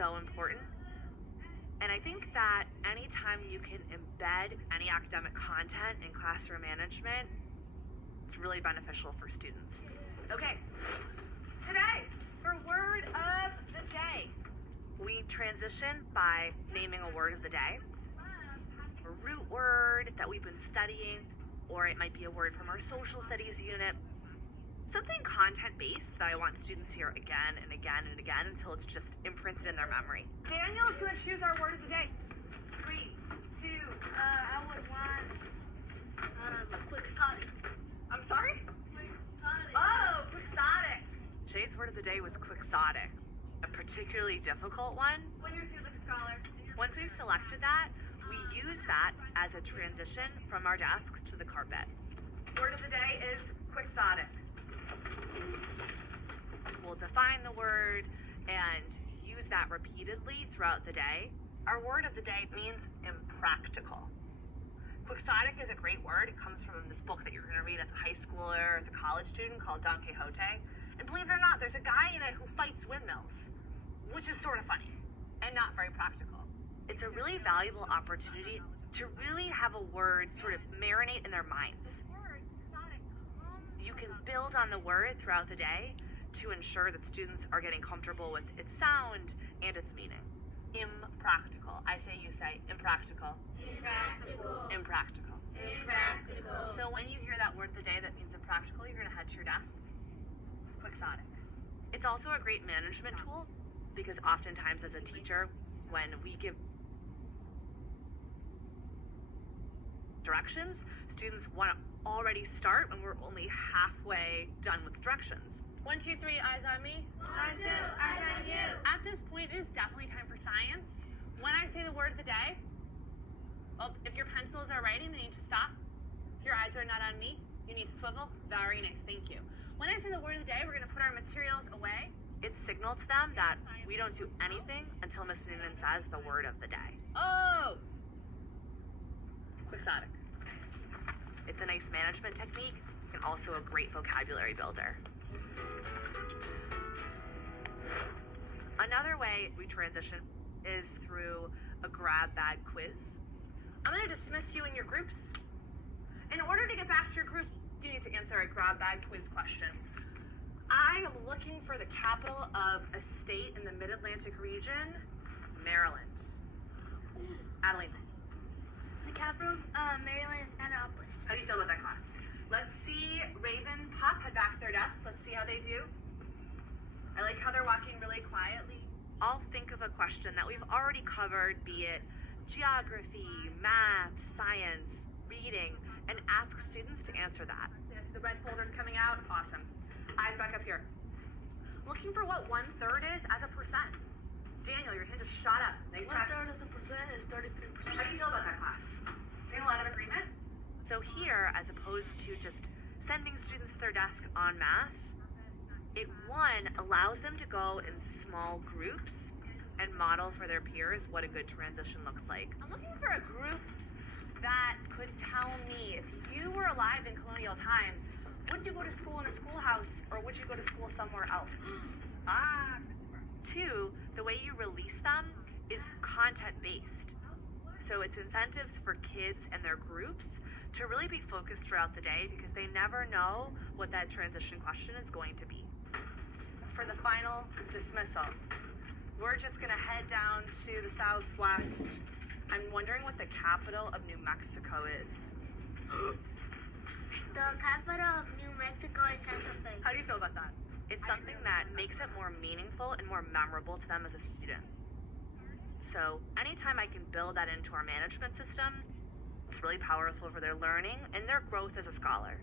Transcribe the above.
so important. And I think that anytime you can embed any academic content in classroom management, it's really beneficial for students. Okay, today, for word of the day, we transition by naming a word of the day, a root word that we've been studying, or it might be a word from our social studies unit, something content-based that I want students to hear again and again and again until it's just imprinted in their memory. Daniel is going to choose our word of the day. 3, 2, I would want quixotic. I'm sorry? Quixotic. Oh, quixotic. Jay's word of the day was quixotic, a particularly difficult one. When you're civic scholar. Once we've selected that, we use that as a transition from our desks to the carpet. Word of the day is quixotic. We'll define the word and use that repeatedly throughout the day. Our word of the day means impractical. Quixotic is a great word. It comes from this book that you're going to read as a high schooler, as a college student, called Don Quixote. And believe it or not, there's a guy in it who fights windmills, which is sort of funny and not very practical. It's a really valuable opportunity to really have a word sort of marinate in their minds. You can build on the word throughout the day to ensure that students are getting comfortable with its sound and its meaning. Impractical. I say, you say, impractical. Impractical. Impractical. Impractical. So when you hear that word of the day that means impractical, you're going to head to your desk. Quixotic. It's also a great management tool because oftentimes as a teacher, when we give directions, students want to already start when we're only halfway done with directions. 1, 2, 3, eyes on me. 1, 2, eyes on you. At this point, it is definitely time for science. When I say the word of the day, if your pencils are writing, they need to stop. If your eyes are not on me, you need to swivel. Very nice, thank you. When I say the word of the day, we're going to put our materials away. It's signal to them that we don't do anything until Miss Noonan says the word of the day. Oh! Quixotic. It's a nice management technique and also a great vocabulary builder. Another way we transition is through a grab bag quiz. I'm going to dismiss you in your groups. In order to get back to your group, you need to answer a grab bag quiz question. I am looking for the capital of a state in the Mid-Atlantic region, Maryland. Adeline. The capital of Maryland is Annapolis. How do you feel about that class? Let's see Raven, Pop head back to their desks. Let's see how they do. I like how they're walking really quietly. I'll think of a question that we've already covered, be it geography, math, science, reading, and ask students to answer that. I see the red folders coming out. Awesome. Eyes back up here. Looking for what 1/3 is as a percent. Daniel, your hand just shot up. Nice try. 1/3 of a percent is 33%. How do you feel about that class? Daniel, out of agreement? So here, as opposed to just sending students to their desk en masse, it allows them to go in small groups and model for their peers what a good transition looks like. I'm looking for a group that could tell me, if you were alive in colonial times, would you go to school in a schoolhouse or would you go to school somewhere else? Two, the way you release them is content-based. So it's incentives for kids and their groups to really be focused throughout the day because they never know what that transition question is going to be. For the final dismissal, we're just gonna head down to the southwest. I'm wondering what the capital of New Mexico is. The capital of New Mexico is Santa Fe. How do you feel about that? It's something that makes it more meaningful and more memorable to them as a student. So anytime I can build that into our management system, it's really powerful for their learning and their growth as a scholar.